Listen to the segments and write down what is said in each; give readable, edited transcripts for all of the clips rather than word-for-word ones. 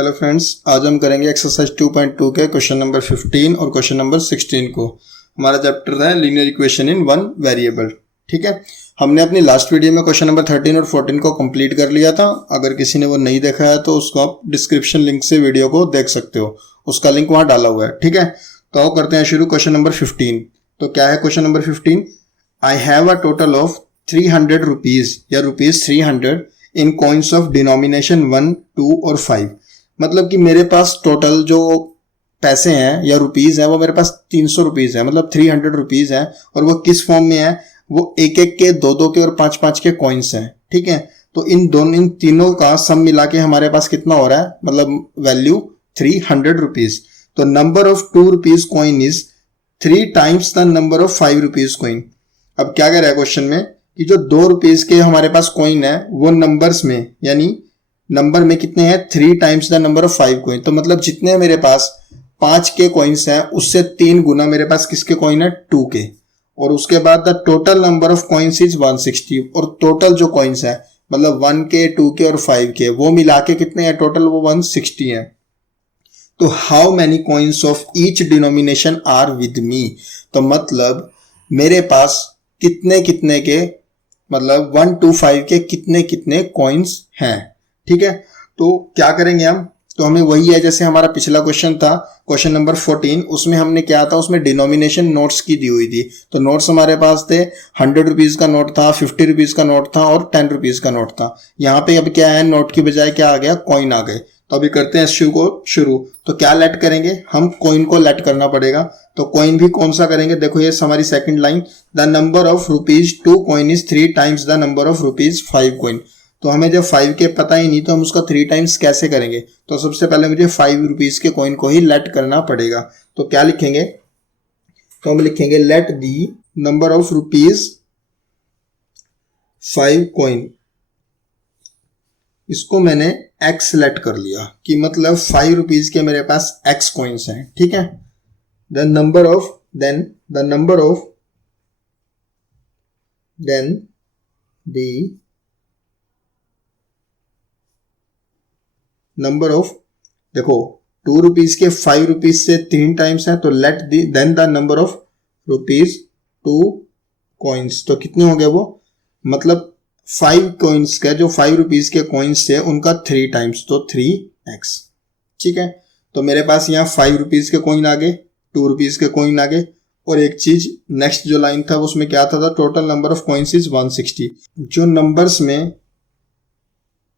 Hello friends, आज हम करेंगे एक्सरसाइज 2.2 के क्वेश्चन नंबर 15 और क्वेश्चन नंबर 16 को। हमारा चैप्टर है linear equation in one variable. ठीक है, हमने अपनी लास्ट वीडियो में क्वेश्चन नंबर 13 और 14 को कंप्लीट कर लिया था। अगर किसी ने वो नहीं देखा है तो उसको आप डिस्क्रिप्शन लिंक से वीडियो को देख सकते हो, उसका लिंक वहाँ डाला हुआ है। ठीक है, तो आओ करते हैं शुरू क्वेश्चन नंबर 15। तो क्या है question number 15? I have a total of 300 rupees या rupees 300 in coins of denomination 1, 2 और 5। मतलब कि मेरे पास टोटल जो पैसे हैं या रुपीज हैं वो मेरे पास 300 रुपीज है, मतलब 300 रुपीज है। और वो किस फॉर्म में है? वो एक एक के, दो दो के और पांच पांच के कॉइन्स हैं। ठीक है, तो इन तीनों का सम मिला के हमारे पास कितना हो रहा है, मतलब वैल्यू 300 रुपीज। तो number of 2 rupees coin is 3 times the number of 5 rupees coin. अब क्या कह रहा है क्वेश्चन में कि जो 2 रुपीज के हमारे पास कॉइन है वो नंबर्स में, यानी नंबर में कितने हैं? 3 times the number of 5 coin. तो मतलब जितने मेरे पास 5 के कॉइन्स हैं उससे 3 गुना मेरे पास किसके कॉइन है? 2 के। और उसके बाद the total number of coins is 160। और टोटल जो कॉइन्स है मतलब 1 के, 2 के और 5 के, वो मिला के कितने हैं टोटल? वो 160 है। तो how many coins of each denomination are with me. तो मतलब मेरे पास कितने कितने के, मतलब 1 to 5 के कितने कितने कॉइन्स हैं। ठीक है, तो क्या करेंगे हम? तो हमें वही है जैसे हमारा पिछला क्वेश्चन था, क्वेश्चन नंबर 14। उसमें हमने क्या था, उसमें डिनोमिनेशन नोट्स की दी हुई थी। तो नोट्स हमारे पास थे, 100 रुपीज का नोट था, 50 रुपीज का नोट था और 10 रुपीज का नोट था। यहाँ पे अब क्या है, नोट की बजाय क्या आ गया? कॉइन आ गए। तो अभी करते हैं इस को शुरू। तो क्या लेट करेंगे हम? कॉइन को लेट करना पड़ेगा। तो कॉइन भी कौन सा करेंगे? देखो ये हमारी second line, the number of rupees 2 coin is 3 times the number of rupees 5 coin. तो हमें जब 5 के पता ही नहीं तो हम उसका 3 टाइम्स कैसे करेंगे? तो सबसे पहले मुझे 5 रुपीज के कॉइन को ही लेट करना पड़ेगा। तो क्या लिखेंगे? तो हम लिखेंगे late the number of rupees 5 coin. इसको मैंने एक्स लेट कर लिया कि मतलब 5 रुपीज के मेरे पास एक्स कॉइन्स हैं। ठीक है, the number of then the number of, देखो 2 रुपीज के 5 रुपीज से 3 टाइम्स है तो let the then the number of rupees 2 coins. तो कितने हो गए वो? मतलब 5 कॉइन्स का, जो 5 रुपीज के कॉइन्स थे उनका 3 टाइम्स, तो 3x। ठीक है, तो मेरे पास यहाँ 5 रुपीज के कॉइन आ गए, 2 रुपीज के कॉइन आ गए। और एक चीज नेक्स्ट जो लाइन था उसमें क्या था total number of coins is 160। जो नंबर्स में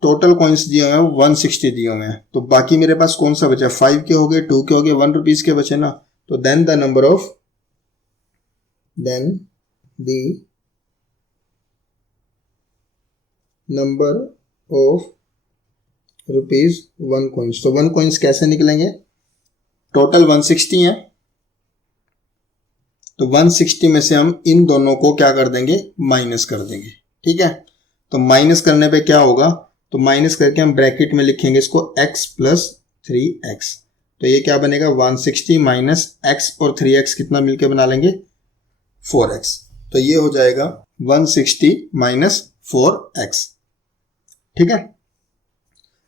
टोटल कॉइन्स दिए हुए हैं 160 दिए हुए हैं। तो बाकी मेरे पास कौन सा बचा? 5 के हो गए, 2 के हो गए, 1 रुपीज के बचे ना। तो then the number of rupees 1 coins. तो 1 कॉइन्स कैसे निकलेंगे? टोटल 160 है, तो 160 में से हम इन दोनों को क्या कर देंगे? माइनस कर देंगे। ठीक है, तो माइनस करने पे क्या होगा? तो माइनस करके हम ब्रैकेट में लिखेंगे इसको x प्लस 3x। तो ये क्या बनेगा? 160 माइनस x और 3x कितना मिलके बना लेंगे? 4x। तो ये हो जाएगा 160 माइनस 4x। ठीक है,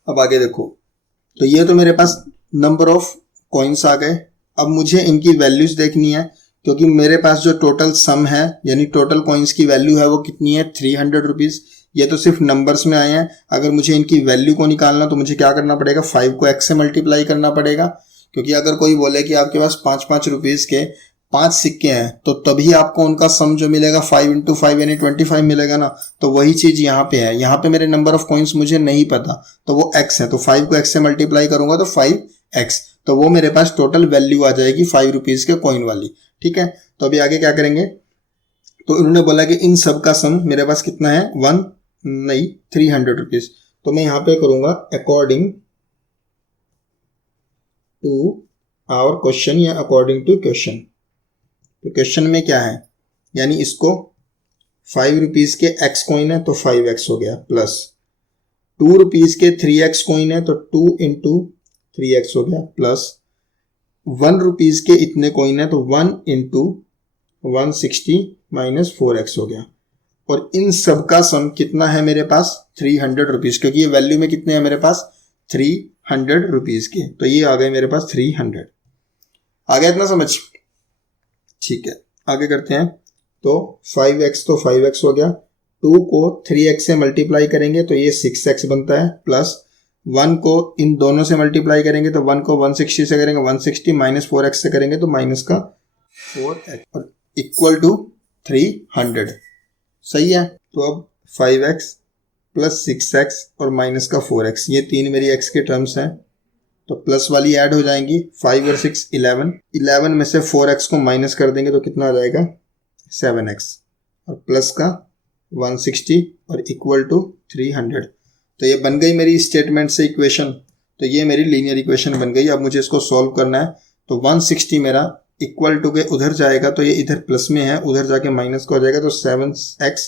अब आगे देखो। तो ये तो मेरे पास नंबर ऑफ कॉइन्स आ गए। अब मुझे इनकी वैल्यूज देखनी है, क्योंकि मेरे पास जो टोटल सम है यानी टोटल कॉइन्स की वैल्यू है वो कितनी है? 300 रुपीज। ये तो सिर्फ नंबर्स में आए हैं। अगर मुझे इनकी वैल्यू को निकालना तो मुझे क्या करना पड़ेगा? 5 को x से मल्टीप्लाई करना पड़ेगा। क्योंकि अगर कोई बोले कि आपके पास 5-5 रुपीज के 5 सिक्के हैं तो तभी आपको उनका सम जो मिलेगा 5 × 5 यानी 25 मिलेगा ना। तो वही चीज यहाँ पे है। यहाँ पे मेरे नंबर ऑफ कॉइन्स मुझे नहीं पता तो वो x है, तो 5 को x से मल्टीप्लाई करूंगा तो 5x। तो वो मेरे पास टोटल वैल्यू आ जाएगी 5 रुपीज के कॉइन वाली। ठीक है, तो अभी आगे क्या करेंगे? तो इन्होंने बोला कि इन सब का सम मेरे पास कितना है? 300 रुपीज। तो मैं यहां पे करूंगा अकॉर्डिंग टू आवर क्वेश्चन या अकॉर्डिंग टू क्वेश्चन। तो क्वेश्चन में क्या है, यानी इसको 5 रुपीज के x कॉइन है तो 5x हो गया, प्लस 2 रुपीज के 3x कॉइन है तो 2 × 3x हो गया, प्लस 1 रुपीज के इतने कॉइन है तो 1 × 160 माइनस 4x हो गया। और इन सब का सम कितना है मेरे पास? 300 रुपीज, क्योंकि ये वैल्यू में कितने हैं मेरे पास? 3 100 रुपीज़ की। तो ये आ गए मेरे पास 300। आ गया इतना समझ? ठीक है, आगे करते हैं। तो 5x तो 5x हो गया, 2 को 3x से मल्टीप्लाई करेंगे तो ये 6x बनता है, प्लस 1 को इन दोनों से मल्टीप्लाई करेंगे तो 1 को 160 से करेंगे 160, माइनस 4x से करेंगे तो माइनस का 4x, और इक्वल टू 300। सही है। तो अब 5x प्लस 6x और माइनस का 4x, ये तीन मेरी x के टर्म्स हैं, तो प्लस वाली ऐड हो जाएंगी। 5 और 6 11, 11 में से 4x को माइनस कर देंगे तो कितना आ जाएगा 7x, और प्लस का 160 और इक्वल टू 300। तो ये बन गई मेरी स्टेटमेंट से इक्वेशन। तो ये मेरी लीनियर इक्वेशन बन गई। अब मुझे इसको सॉल्व करना है। तो 160 मेरा इक्वल टू के उधर जाएगा तो ये इधर प्लस में है, उधर जाके माइनस का हो जाएगा, तो 7x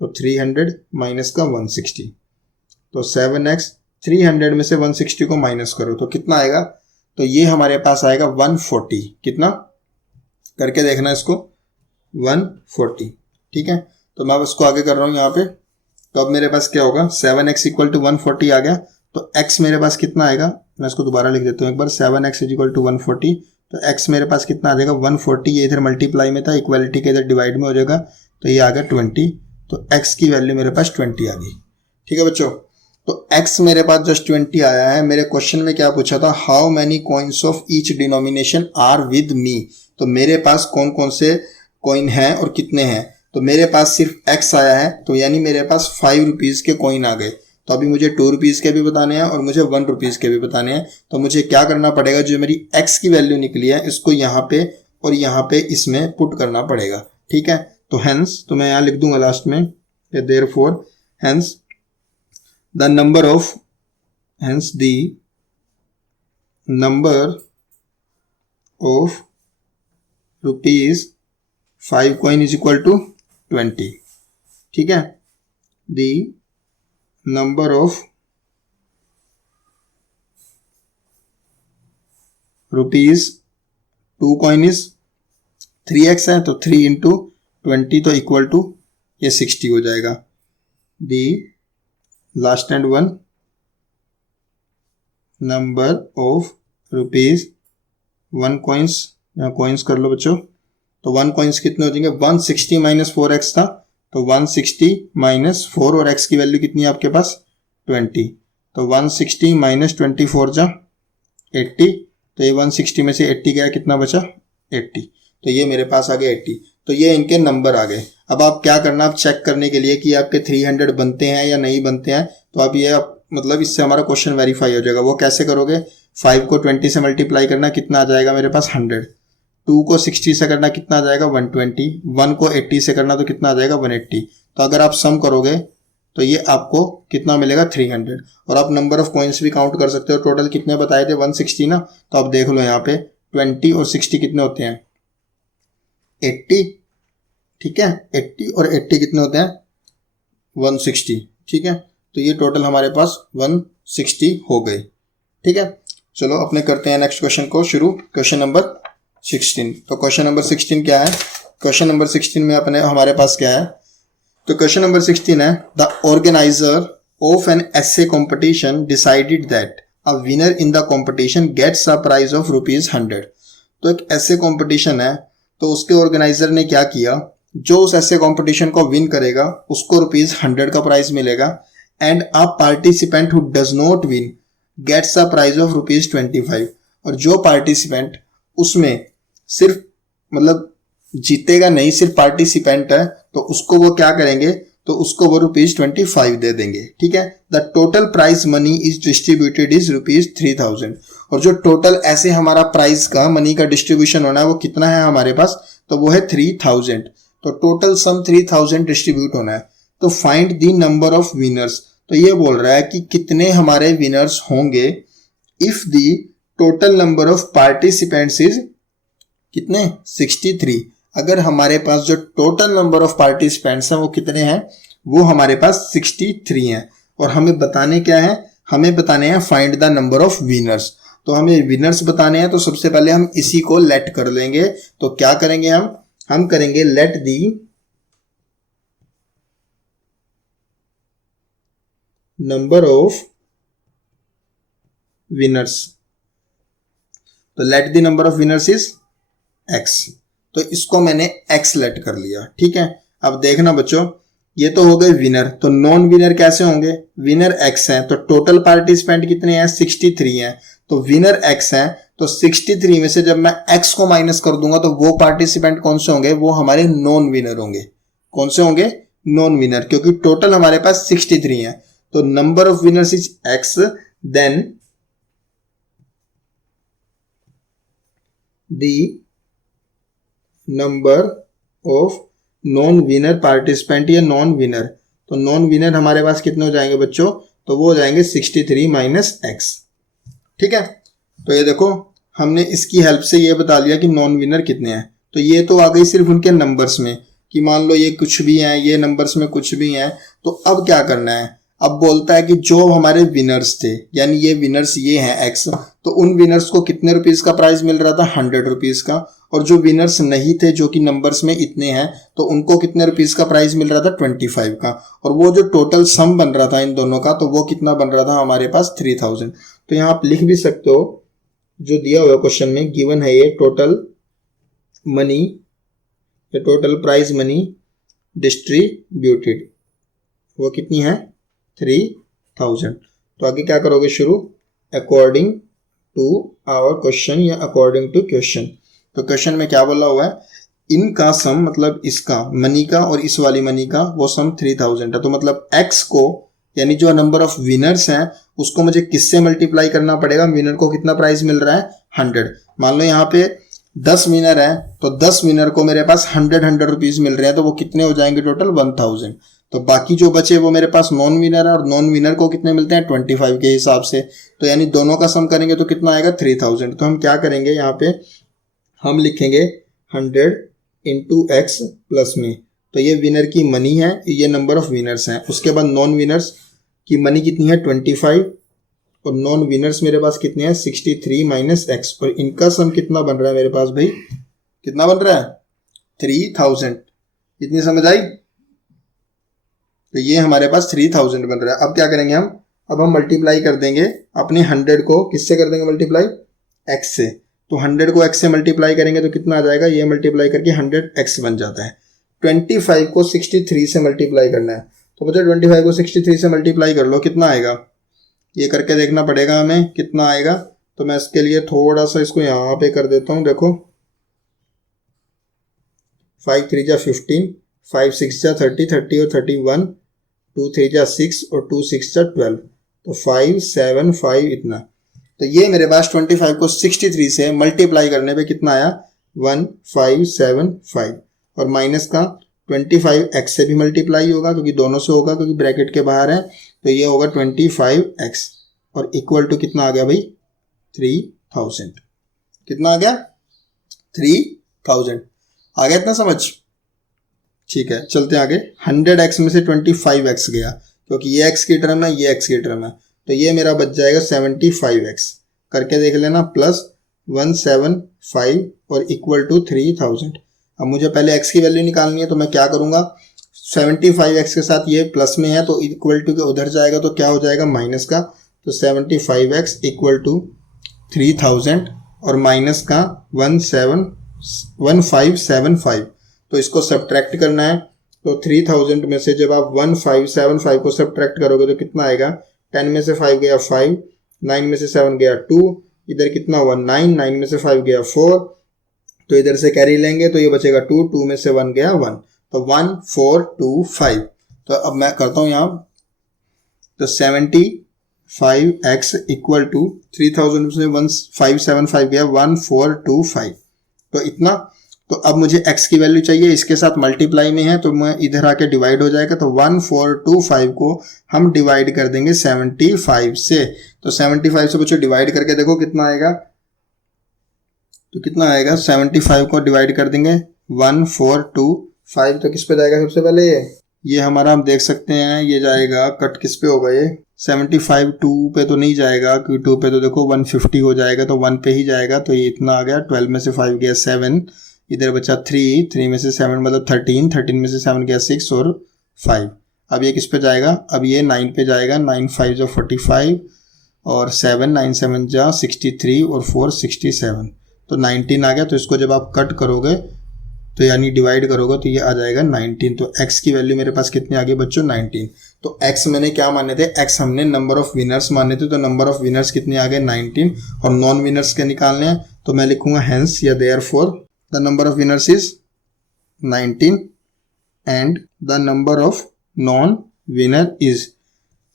तो 300 माइनस का 160, तो 7x 300 में से 160 को माइनस करो तो कितना आएगा, तो ये हमारे पास आएगा 140। कितना करके देखना इसको, 140। ठीक है, तो मैं अब इसको आगे कर रहा हूँ यहाँ पे। तो अब मेरे पास क्या होगा, 7x इक्वल टू 140 आ गया, तो x मेरे पास कितना आएगा, मैं इसको दोबारा लिख देता हूँ एक बार। 7x इक्वल टू 140, तो x मेरे पास कितना आ जाएगा 140, ये इधर मल्टीप्लाई में था, इक्वालिटी के इधर डिवाइड में हो जाएगा, तो ये आ गया 20। तो x की वैल्यू मेरे पास 20 आ गई। ठीक है बच्चों, तो x मेरे पास जस्ट 20 आया है। मेरे क्वेश्चन में क्या पूछा था, how many coins of each denomination are with me. तो मेरे पास कौन कौन से कॉइन हैं और कितने हैं, तो मेरे पास सिर्फ x आया है, तो यानी मेरे पास 5 रुपीज़ के कॉइन आ गए। तो अभी मुझे 2 रुपीज़ के भी बताने हैं और मुझे 1 रुपीज़ के भी बताने हैं। तो मुझे क्या करना पड़ेगा, जो मेरी x की वैल्यू निकली है इसको यहाँ पे और यहाँ पे इसमें पुट करना पड़ेगा। ठीक है, तो हेंस, तो मैं यहाँ लिख दूंगा लास्ट में, therefore hence the number of, hence the number of rupees 5 coin is equal to 20। ठीक है, the number of rupees 2 coin is 3x है, तो 3 इंटू 20 तो इक्वल टू ये 60 हो जाएगा। The last and one number of rupees 1 coins, यहाँ coins कर लो बच्चों, तो 1 कॉइन्स कितने हो जाएंगे, 160 माइनस 4x था, तो 160 माइनस 4 और x की वैल्यू कितनी है आपके पास 20, तो 160 माइनस 24 जा 80, तो ये 160 में से 80 गया, कितना बचा 80, तो ये मेरे पास आ गया 80। तो ये इनके नंबर आ गए। अब आप क्या करना, आप चेक करने के लिए कि आपके 300 बनते हैं या नहीं बनते हैं, तो आप ये मतलब इससे हमारा क्वेश्चन वेरीफाई हो जाएगा। वो कैसे करोगे, 5 को 20 से मल्टीप्लाई करना, कितना आ जाएगा मेरे पास 100, 2 को 60 से करना कितना आ जाएगा 120, 1 को 80 से करना तो कितना आ जाएगा 180। तो अगर आप सम करोगे तो ये आपको कितना मिलेगा 300। और आप नंबर ऑफ कॉइन्स भी काउंट कर सकते हो, टोटल कितने बताए थे 160 ना, तो आप देख लो यहाँ पे 20 और 60 कितने होते हैं 80। ठीक है, 80 और 80 कितने होते हैं 160। ठीक है, तो ये टोटल हमारे पास 160 हो गए। ठीक है, चलो अपने करते हैं नेक्स्ट क्वेश्चन को शुरू। Question number 16। तो क्वेश्चन नंबर 16 क्या है, क्वेश्चन नंबर 16 में अपने हमारे पास क्या है, तो क्वेश्चन नंबर 16 है, the organiser of an essay competition decided that a winner in the competition gets a prize of ₹100। तो एक ऐसे कॉम्पिटिशन है, तो उसके ऑर्गेनाइजर ने क्या किया, जो उस ऐसे कॉम्पिटिशन को विन करेगा उसको ₹100 का प्राइज मिलेगा, and a participant who does not win gets a prize of ₹25। और जो पार्टिसिपेंट उसमें सिर्फ मतलब जीतेगा नहीं, सिर्फ पार्टिसिपेंट है, तो उसको वो क्या करेंगे, तो उसको वो ₹25 दे देंगे। ठीक है, the total prize money is distributed is ₹3000। और जो टोटल ऐसे हमारा प्राइज का मनी का डिस्ट्रीब्यूशन होना है वो कितना है हमारे पास, तो वो है 3000। तो टोटल सम 3000 डिस्ट्रीब्यूट होना है। तो find the number of winners, तो ये बोल रहा है कि कितने हमारे विनर्स होंगे if the total number of participants is कितने 63। अगर हमारे पास जो टोटल नंबर ऑफ पार्टिसिपेंट्स हैं वो कितने हैं, वो हमारे पास 63 हैं। और हमें बताने क्या है, हमें बताने हैं find the number of winners. तो हमें विनर्स बताने हैं, तो सबसे पहले हम इसी को लेट कर लेंगे। तो क्या करेंगे हम करेंगे let the number of winners, तो let the number of winners is x। तो इसको मैंने x लेट कर लिया, ठीक है। अब देखना बच्चों, ये तो हो गए विनर, तो नॉन विनर कैसे होंगे? विनर x है तो टोटल पार्टिसिपेंट कितने हैं? 63 हैं। तो विनर x है तो 63 में से जब मैं x को माइनस कर दूंगा तो वो पार्टिसिपेंट कौन से होंगे? वो हमारे नॉन विनर होंगे। कौन से होंगे? नॉन विनर, क्योंकि टोटल हमारे पास 63 है। तो number of winners is x, then the number of non winner participant या नॉन विनर, तो नॉन विनर हमारे पास कितने हो जाएंगे बच्चों? तो वो हो जाएंगे 63 माइनस x, ठीक है। तो ये देखो, हमने इसकी हेल्प से ये बता लिया कि नॉन विनर कितने हैं। तो ये तो आ गई सिर्फ उनके नंबर्स में, कि मान लो ये कुछ भी हैं, ये नंबर्स में कुछ भी हैं। तो अब क्या करना है? अब बोलता है कि जो हमारे विनर्स थे, यानी ये विनर्स ये हैं x, तो उन विनर्स को कितने रुपीस का प्राइस मिल रहा था? 100 रुपीस का। और जो विनर्स नहीं थे, जो कि नंबर्स में इतने हैं, तो उनको कितने रुपीस का प्राइस मिल रहा था? 25 का। और वो जो टोटल सम बन रहा था इन दोनों का, तो वो कितना बन रहा था हमारे पास? 3000। तो यहाँ आप लिख भी सकते हो, जो दिया हुआ क्वेश्चन में गिवन है, ये टोटल मनी, ये टोटल प्राइज मनी डिस्ट्रीब्यूटेड, वो कितनी है? 3000। तो आगे क्या करोगे? शुरू अकॉर्डिंग टू आवर क्वेश्चन या अकॉर्डिंग टू क्वेश्चन। तो क्वेश्चन में क्या बोला हुआ है? इनका सम, मतलब इसका मनी का और इस वाली मनी का, वो सम 3000 है। तो मतलब x को, यानी जो नंबर ऑफ विनर्स हैं, उसको मुझे किससे मल्टीप्लाई करना पड़ेगा? विनर को कितना प्राइस मिल रहा है? 100। मान लो यहाँ पे 10 विनर है, तो 10 विनर को मेरे पास 100 रुपीज मिल रहे हैं, तो वो कितने हो जाएंगे? टोटल 1000। तो बाकी जो बचे वो मेरे पास नॉन विनर है, और नॉन विनर को कितने मिलते हैं? 25 के हिसाब से। तो यानी दोनों का सम करेंगे तो कितना आएगा? 3000। तो हम क्या करेंगे यहाँ पे? हम लिखेंगे 100 इंटू x प्लस में, तो ये विनर की मनी है, ये नंबर ऑफ विनर्स हैं। उसके बाद नॉन विनर्स की मनी कितनी है? 25, और नॉन विनर्स मेरे पास कितने हैं? 63 माइनस x, और इनका सम कितना बन रहा है मेरे पास भाई? कितना बन रहा है? 3000। इतनी समझ आई? तो ये हमारे पास 3000 बन रहा है। अब क्या करेंगे हम? अब हम मल्टीप्लाई कर देंगे अपने 100 को, किससे कर देंगे मल्टीप्लाई? x से। तो 100 को x से मल्टीप्लाई करेंगे तो कितना आ जाएगा? ये मल्टीप्लाई करके 100x बन जाता है। 25 को 63 से मल्टीप्लाई करना है, तो बच्चों 25 को 63 से मल्टीप्लाई कर लो, कितना आएगा? ये करके देखना पड़ेगा हमें कितना आएगा। तो मैं इसके लिए थोड़ा सा इसको यहाँ पे कर देता हूँ। देखो 5 3 जा 15, 5 6 जा 30, 30 और 31, 2 3 जा 6 और 2 6 जा 12, तो 5 7 5 इतना। तो ये मेरे पास 25 को 63 से मल्टीप्लाई करने पे कितना आया? 1575। और माइनस का 25 x से भी मल्टीप्लाई होगा, क्योंकि दोनों से होगा, क्योंकि ब्रैकेट के बाहर है। तो ये होगा 25x, और इक्वल टू कितना आ गया भाई? 3000। कितना आ गया? 3000। आ गया इतना समझ? ठीक है, चलते हैं आगे। 100x में से 25x गया, क्योंकि ये x की टर्म है, ये x की टर्म है, तो ये मेरा बच जाएगा 75x। करके देख लेना, प्लस 175 और इक्वल टू 3000। अब मुझे पहले x की वैल्यू निकालनी है, तो मैं क्या करूँगा? 75x के साथ ये प्लस में है, तो इक्वल टू के उधर जाएगा, तो क्या हो जाएगा? माइनस का। तो 75x इक्वल टू 3000 और माइनस का 1575। तो इसको सब्ट्रैक्ट करना है। तो 3000 में से जब आप 1575 को सब्ट्रैक्ट करोगे तो कितना आएगा? 10 में से 5 गया 5, 9 में से 7 गया 2, इधर कितना हुआ? 9, 9 में से 5 गया 4, तो इधर से कैरी लेंगे तो ये बचेगा 2, 2 में से 1 गया 1, तो 1425। तो अब मैं करता हूँ यहाँ, तो 75x इक्वल टू 3000 में से 1575 गया 1425, तो इतना। तो अब मुझे x की वैल्यू चाहिए, इसके साथ मल्टीप्लाई में है, तो मैं इधर आके डिवाइड हो जाएगा। तो 1425 को हम डिवाइड कर देंगे 75 से। तो 75 से बच्चों डिवाइड करके देखो कितना आएगा। तो कितना आएगा? 75 को डिवाइड कर देंगे 1425, तो किस पे जाएगा सबसे पहले? ये हमारा हम देख सकते हैं, ये जाएगा कट किस पे होगा? ये 75 2 पे तो नहीं जाएगा, क्योंकि 2 पे तो देखो 150 हो जाएगा, तो 1 पे ही जाएगा। तो ये इतना आ गया। 12 में से 5 गया 7, इधर बचा 3, 3 में से 7 मतलब 13, 13 में से 7 गया 6 और 5। अब ये किस पे जाएगा? अब ये 9 पे जाएगा। 9 5 जो 45, और 7 9 7 जा 63 और 4 67, तो 19 आ गया। तो इसको जब आप कट करोगे तो यानी डिवाइड करोगे तो ये आ जाएगा 19। तो x की वैल्यू मेरे पास कितनी आ गई बच्चों 19। तो x मैंने क्या माने थे, x हमने नंबर ऑफ विनर्स माने थे, तो नंबर ऑफ विनर्स कितने आ गए 19 और नॉन विनर्स के निकालने हैं। तो मैं लिखूंगा हेंस या therefore the number of winners is 19 and the number of non winner is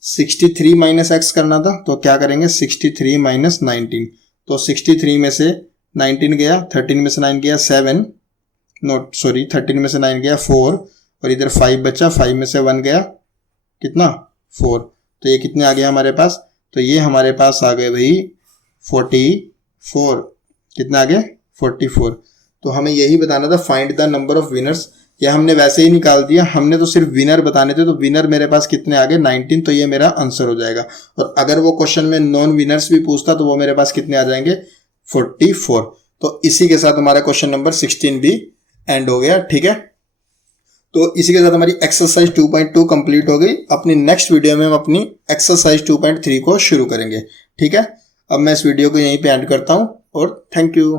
63 minus x करना था, तो क्या करेंगे 63 माइनस 19। तो 63 में से 19 गया, 13 में से 9 गया 7, नोट सॉरी 13 में से 9 गया 4 और इधर 5 बचा, 5 में से 1 गया कितना 4। तो ये कितने आ गया हमारे पास, तो ये हमारे पास आ गए भाई 44। कितने आ गए 44। तो हमें यही बताना था find the number of winners, या हमने वैसे ही निकाल दिया, हमने तो सिर्फ विनर बताने थे। तो विनर मेरे पास कितने आ गए 19, तो ये मेरा आंसर हो जाएगा। और अगर वो क्वेश्चन में नॉन विनर्स भी पूछता तो वो मेरे पास कितने आ जाएंगे 44। तो इसी के साथ हमारा क्वेश्चन नंबर 16 भी एंड हो गया। ठीक है, तो इसी के साथ हमारी एक्सरसाइज 2.2 कंप्लीट हो गई। अपनी नेक्स्ट वीडियो में हम अपनी एक्सरसाइज 2.3 को शुरू करेंगे। ठीक है, अब मैं इस वीडियो को यहीं पे एंड करता हूं और थैंक यू।